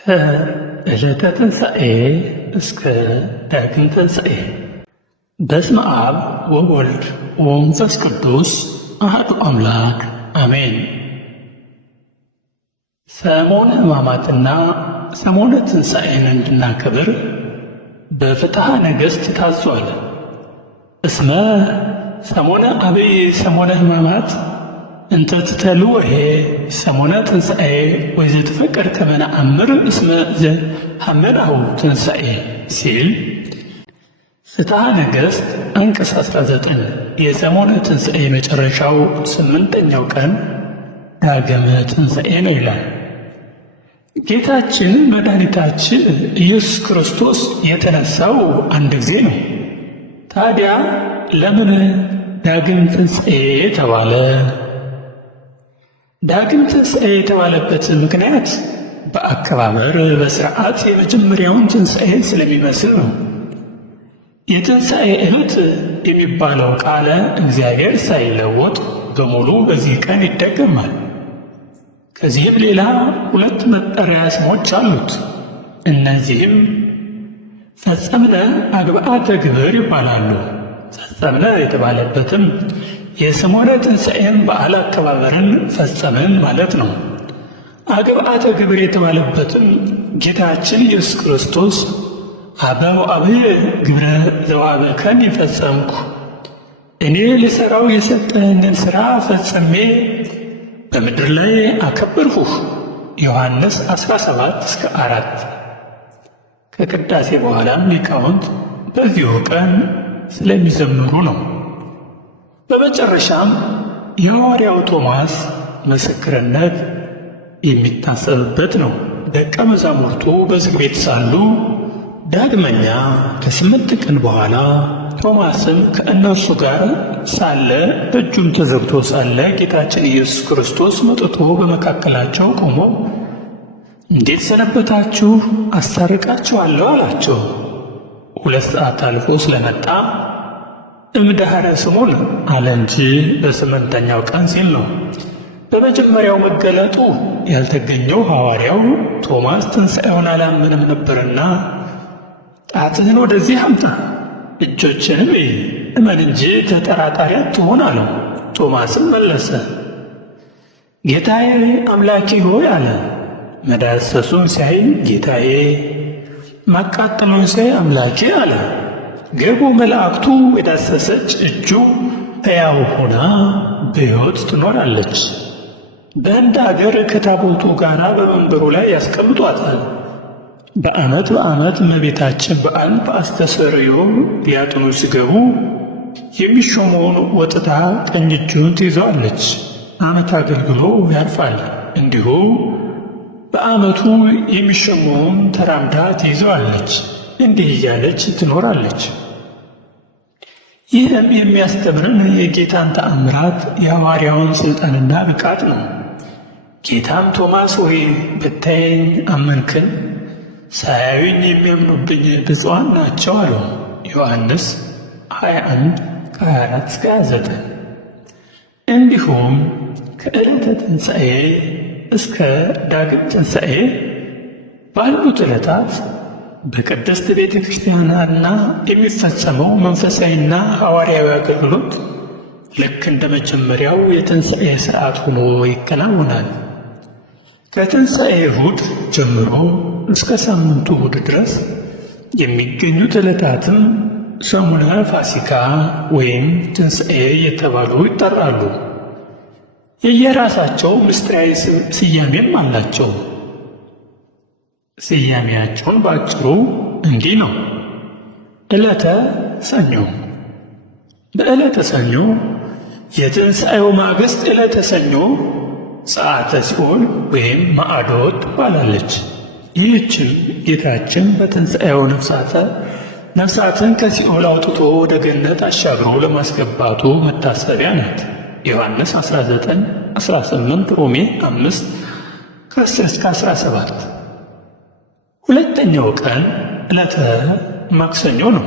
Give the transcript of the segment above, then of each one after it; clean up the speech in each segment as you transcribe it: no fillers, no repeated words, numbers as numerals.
ከዕለተ ትንሣኤ እስከ ዳግም ትንሣኤ። በስመ አብ ወወልድ ወመንፈስ ቅዱስ አሐዱ አምላክ አሜን። ሰሞነ ሕማማትና ሰሞነ ትንሣኤን እንድናከብር በፍትሐ ነገሥት ታዟል። እስመ ሰሞነ አብይ ሰሞነ ሕማማት እንተ ትተልወሄ ሰሞነ ትንሣኤ ወዘትፈቀድ ከመ ነአምር እስመ ዘሐመናሁ ትንሣኤ ሲል ፍትሐ ነገሥት አንቀጽ 19 የሰሞነ ትንሣኤ መጨረሻው 8ኛው ቀን ዳግም ትንሣኤ ነው ይላል። ጌታችን መድኃኒታችን ኢየሱስ ክርስቶስ የተነሳው አንድ ጊዜ ነው። ታዲያ ለምን ዳግም ትንሣኤ ተባለ? ዳግም ትንሣኤ የተባለበት ምክንያት በአከባበር በሥርዓት የመጀመሪያውን ትንሣኤ ስለሚመስል ነው። የትንሣኤ ዕለት የሚባለው ቃለ እግዚአብሔር ሳይለወጥ በሙሉ በዚህ ቀን ይደገማል። ከዚህም ሌላ 2 መጠሪያ ስሞች አሉት። እነዚህም ፈጸምነ አግብአተ ግብር ይባላሉ። ፈጸምነ የተባለበትም የሰሞነ ትንሣኤን በዓል አከባበርን ፈጸምን ማለት ነው። አግብአተ ግብር የተባለበትም ጌታችን ኢየሱስ ክርስቶስ አበ ወአብየ ግብረ ዘወሀበከኒ ፈጸምኩ፣ እኔ ልሠራው የሰጠኸኝን ሥራ ፈጽሜ በምድር ላይ አከበርሁህ ዮሐንስ 17-4። ከቅዳሴ በኋላም ሊቃውንት በዚሁ ቀን ስለሚዘምሩ ነው። በመጨረሻም የሐዋርያው ቶማስ ምስክርነት የሚታሰብበት ነው። ደቀ መዛሙርቱ በዝግ ቤት ሳሉ ዳግመኛ ከ8 ቀን በኋላ ቶማስም ከእነርሱ ጋር ሳለ ደጁም ተዘግቶ ሳለ ጌታችን ኢየሱስ ክርስቶስ መጥቶ በመካከላቸው ቆሞ እንዴት ሰነበታችሁ? አስታርቃችኋለሁ አላቸው። 2 ሰዓት አልፎ ስለመጣ እምድኅረ ስሙን አለ እንጂ በ8ኛው ቀን ሲል ነው። በመጀመሪያው መገለጡ ያልተገኘው ሐዋርያው ቶማስ ትንሣኤውን አላመነም ነበርና ጣትህን ወደዚህ አምጣ፣ እጆችንም እመን እንጂ ተጠራጣሪ አትሁን አለው። ቶማስም መለሰ፣ ጌታዬ አምላኬ ሆይ አለ። መዳሰሱን ሲያይ ጌታዬ፣ ማቃጠሉን ሲያይ አምላኬ አለ። ገቦ መላእክቱ የዳሰሰች እጁ ሕያው ሆና በሕይወት ትኖራለች። በህንድ አገር ከታቦቱ ጋር በመንበሩ ላይ ያስቀምጧታል። በዓመት እመቤታችን በዓል በአስተሰርዮ ሊያጥኑ ሲገቡ የሚሾመውን ወጥታ ቀኝ እጁን ትይዘዋለች። ዓመት አገልግሎ ያርፋል። እንዲሁ በዓመቱ የሚሾመውን ተራምዳ ትይዘዋለች። እንዲህ እያለች ትኖራለች። ይህም የሚያስተምርን የጌታን ተአምራት የሐዋርያውን ሥልጣንና ብቃት ነው። ጌታም ቶማስ ሆይ ብታየኝ አመንክን? ሳያዩኝ የሚያምኑብኝ ብፁዓን ናቸው አለው። ዮሐንስ 21:24-29። እንዲሁም ከዕለተ ትንሣኤ እስከ ዳግም ትንሣኤ ባሉት ዕለታት በቅድስት ቤተ ክርስቲያንና የሚፈጸመው መንፈሳዊና ሐዋርያዊ አገልግሎት ልክ እንደ መጀመሪያው የትንሣኤ ሥርዓት ሆኖ ይከናወናል። ከትንሣኤ እሁድ ጀምሮ እስከ ሳምንቱ እሁድ ድረስ የሚገኙት ዕለታትም ሰሙነ ፋሲካ ወይም ትንሣኤ የተባሉ ይጠራሉ። የየራሳቸው ምስጢራዊ ስያሜም አላቸው። ስያሜያቸውን ባጭሩ እንዲህ ነው። ዕለተ ሰኞ። በዕለተ ሰኞ የትንሣኤው ማግስት ዕለተ ሰኞ ጸአተ ሲኦል ወይም ማዕዶት ትባላለች። ይህችም ጌታችን በትንሣኤው ነፍሳትን ከሲኦል አውጥቶ ወደ ገነት አሻግሮ ለማስገባቱ መታሰቢያ ናት። ዮሐንስ 19:18፣ ሮሜ 5:10-17። ሁለተኛው ቀን ዕለተ ማክሰኞ ነው።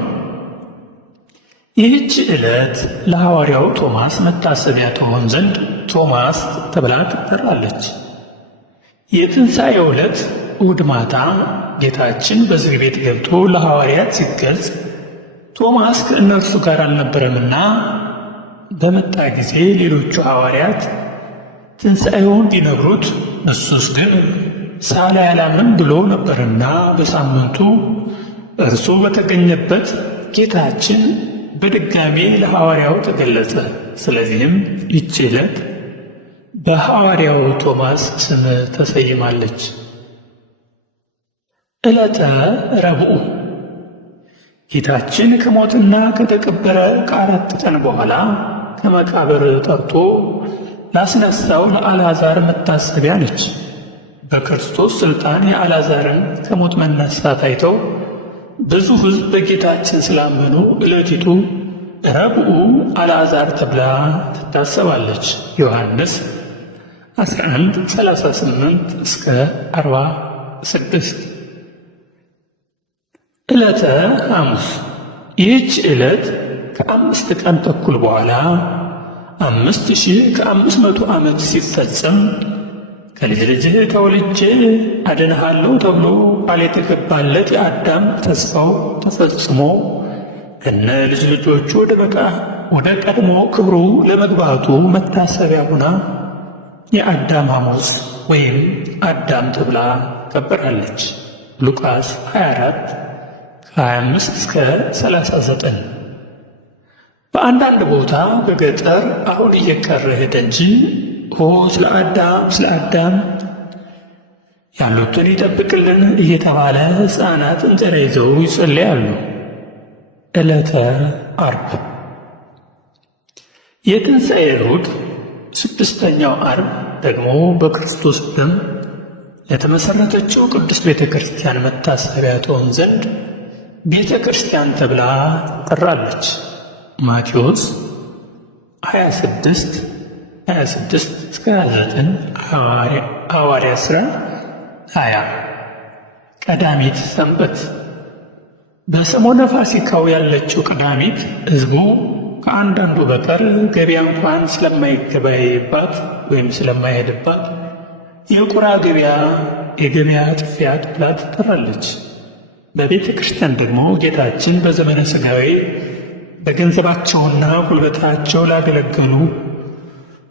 ይህች ዕለት ለሐዋርያው ቶማስ መታሰቢያ ትሆን ዘንድ ቶማስ ተብላ ትጠራለች። የትንሣኤው ዕለት እሑድ ማታ ጌታችን በዝግ ቤት ገብቶ ለሐዋርያት ሲገልጽ ቶማስ ከእነርሱ ጋር አልነበረምና በመጣ ጊዜ ሌሎቹ ሐዋርያት ትንሣኤውን ቢነግሩት እሱስ ግን ሳላይ አላምንም ብሎ ነበርና በሳምንቱ እርሱ በተገኘበት ጌታችን በድጋሜ ለሐዋርያው ተገለጸ። ስለዚህም ይህች ዕለት በሐዋርያው ቶማስ ስም ተሰይማለች። ዕለተ ረቡዕ ጌታችን ከሞትና ከተቀበረ ከ4 ቀን በኋላ ከመቃብር ጠርቶ ላስነሳው ለአልዓዛር መታሰቢያ ነች። በክርስቶስ ሥልጣን የአልዓዛርን ከሞት መነሳት አይተው ብዙ ሕዝብ በጌታችን ስላመኑ ዕለቲቱ ረቡዕ አልዓዛር ተብላ ትታሰባለች። ዮሐንስ 11:38-46 ዕለተ ሐሙስ ይህች ዕለት ከ5 ቀን ተኩል በኋላ 5500 ዓመት ሲፈጸም ከልጅ ልጅህ ተወልጄ አድንሃለሁ ተብሎ ቃል የተገባለት የአዳም ተስፋው ተፈጽሞ ከነ ልጅ ልጆቹ ወደ ቀድሞ ክብሩ ለመግባቱ መታሰቢያ ሆና የአዳም ሐሙስ ወይም አዳም ተብላ ትከበራለች። ሉቃስ 24:25-39 በአንዳንድ ቦታ በገጠር አሁን እየቀረ ሄደ እንጂ ስለ አዳም ያሉትን ይጠብቅልን እየተባለ ሕፃናት እንጀራ ይዘው ይጸልያሉ። ዕለተ ዓርብ የትንሣኤ እሑድ 6ኛው ዓርብ ደግሞ በክርስቶስ ደም ለተመሠረተችው ቅድስት ቤተ ክርስቲያን መታሰቢያ ትሆን ዘንድ ቤተ ክርስቲያን ተብላ ትጠራለች። ማቴዎስ 26:29 ሐዋርያት ሥራ 20 ቀዳሚት ሰንበት በሰሞነ ፋሲካው ያለችው ቀዳሚት ሕዝቡ ከአንዳንዱ በቀር ገበያ እንኳን ስለማይገበያይባት ወይም ስለማይሄድባት የቁራ ገበያ፣ የገበያ ጥፊያ ተብላ ትጠራለች። በቤተ ክርስቲያን ደግሞ ጌታችን በዘመነ ሥጋዌ በገንዘባቸውና ጉልበታቸው ላገለገሉ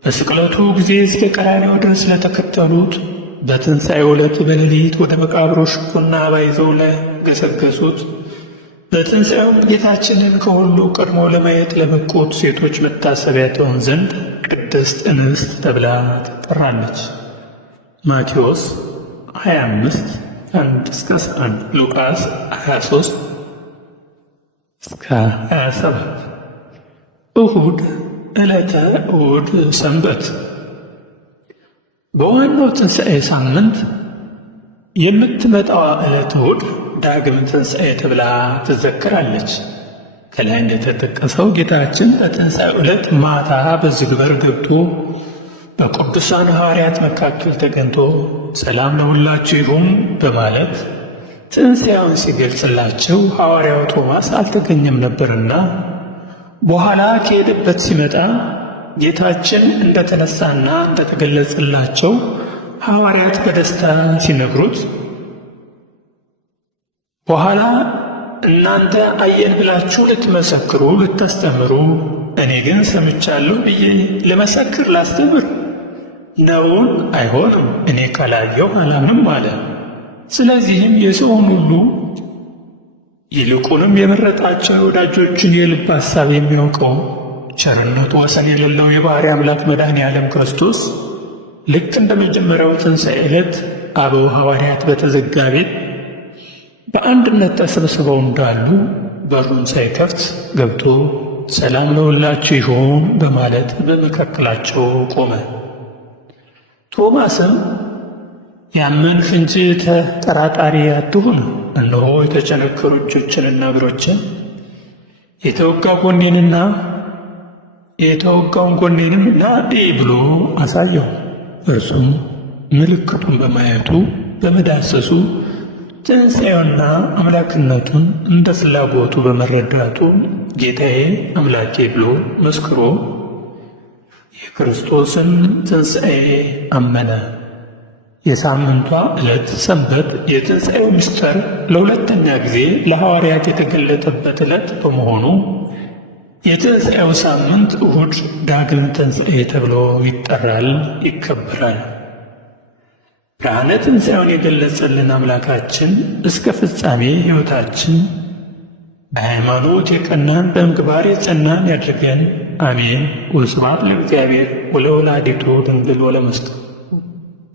በስቅለቱ ጊዜ እስከ ቀራንዮ ድረስ ለተከተሉት በትንሣኤው ዕለት በሌሊት ወደ መቃብሩ ሽቱና አበባ ይዘው ለገሰገሱት በትንሣኤውም ጌታችንን ከሁሉ ቀድሞ ለማየት ለበቁት ሴቶች መታሰቢያ ትሆን ዘንድ ቅድስት እንስት ተብላ ትጠራለች። ማቴዎስ 25:1-11 ሉቃስ 23-27 እሁድ ዕለተ እሁድ ሰንበት በዋናው ትንሣኤ ሳምንት የምትመጣዋ ዕለት እሁድ ዳግም ትንሣኤ ተብላ ትዘከራለች። ከላይ እንደተጠቀሰው ጌታችን በትንሣኤው ዕለት ማታ በዝግ በር ገብቶ በቅዱሳን ሐዋርያት መካከል ተገኝቶ ሰላም ለሁላችሁ ይሁን በማለት ትንሣኤውን ሲገልጽላቸው ሐዋርያው ቶማስ አልተገኘም ነበርና በኋላ ከሄደበት ሲመጣ ጌታችን እንደተነሳና እንደተገለጸላቸው ሐዋርያት በደስታ ሲነግሩት በኋላ እናንተ አየን ብላችሁ ልትመሰክሩ ልታስተምሩ፣ እኔ ግን ሰምቻለሁ ብዬ ልመሰክር ላስተምር ነውን? አይሆንም፣ እኔ ካላየሁ አላምንም አለ። ስለዚህም የሰውን ሁሉ ይልቁንም የመረጣቸው የወዳጆቹን የልብ ሐሳብ የሚያውቀው ቸርነቱ ወሰን የሌለው የባሕርይ አምላክ መድኃኔ ዓለም ክርስቶስ ልክ እንደ መጀመሪያው ትንሣኤ ዕለት አበው ሐዋርያት በተዘጋ ቤት በአንድነት ተሰብስበው እንዳሉ በሩን ሳይከፍት ገብቶ ሰላም ለሁላችሁ ይሁን በማለት በመካከላቸው ቆመ። ቶማስም ያመንህ እንጂ ተጠራጣሪ አትሁን፣ እነሆ የተቸነከሩ እጆችንና እግሮችን የተወጋውን ጎኔንም እይ ብሎ አሳየው። እርሱም ምልክቱን በማየቱ በመዳሰሱ ትንሣኤውና አምላክነቱን እንደ ፍላጎቱ በመረዳቱ ጌታዬ አምላኬ ብሎ መስክሮ የክርስቶስን ትንሣኤ አመነ። የሳምንቷ ዕለት ሰንበት የትንሣኤው ምስጢር ለሁለተኛ ጊዜ ለሐዋርያት የተገለጠበት ዕለት በመሆኑ የትንሣኤው ሳምንት እሁድ ዳግም ትንሣኤ ተብሎ ይጠራል፣ ይከበራል። ብርሃነ ትንሣኤውን የገለጸልን አምላካችን እስከ ፍጻሜ ሕይወታችን በሃይማኖት የቀናን በምግባር የጸናን ያድርገን። አሜን። ወስብሐት ለእግዚአብሔር ወለወላዲቱ ድንግል ወለመስቀሉ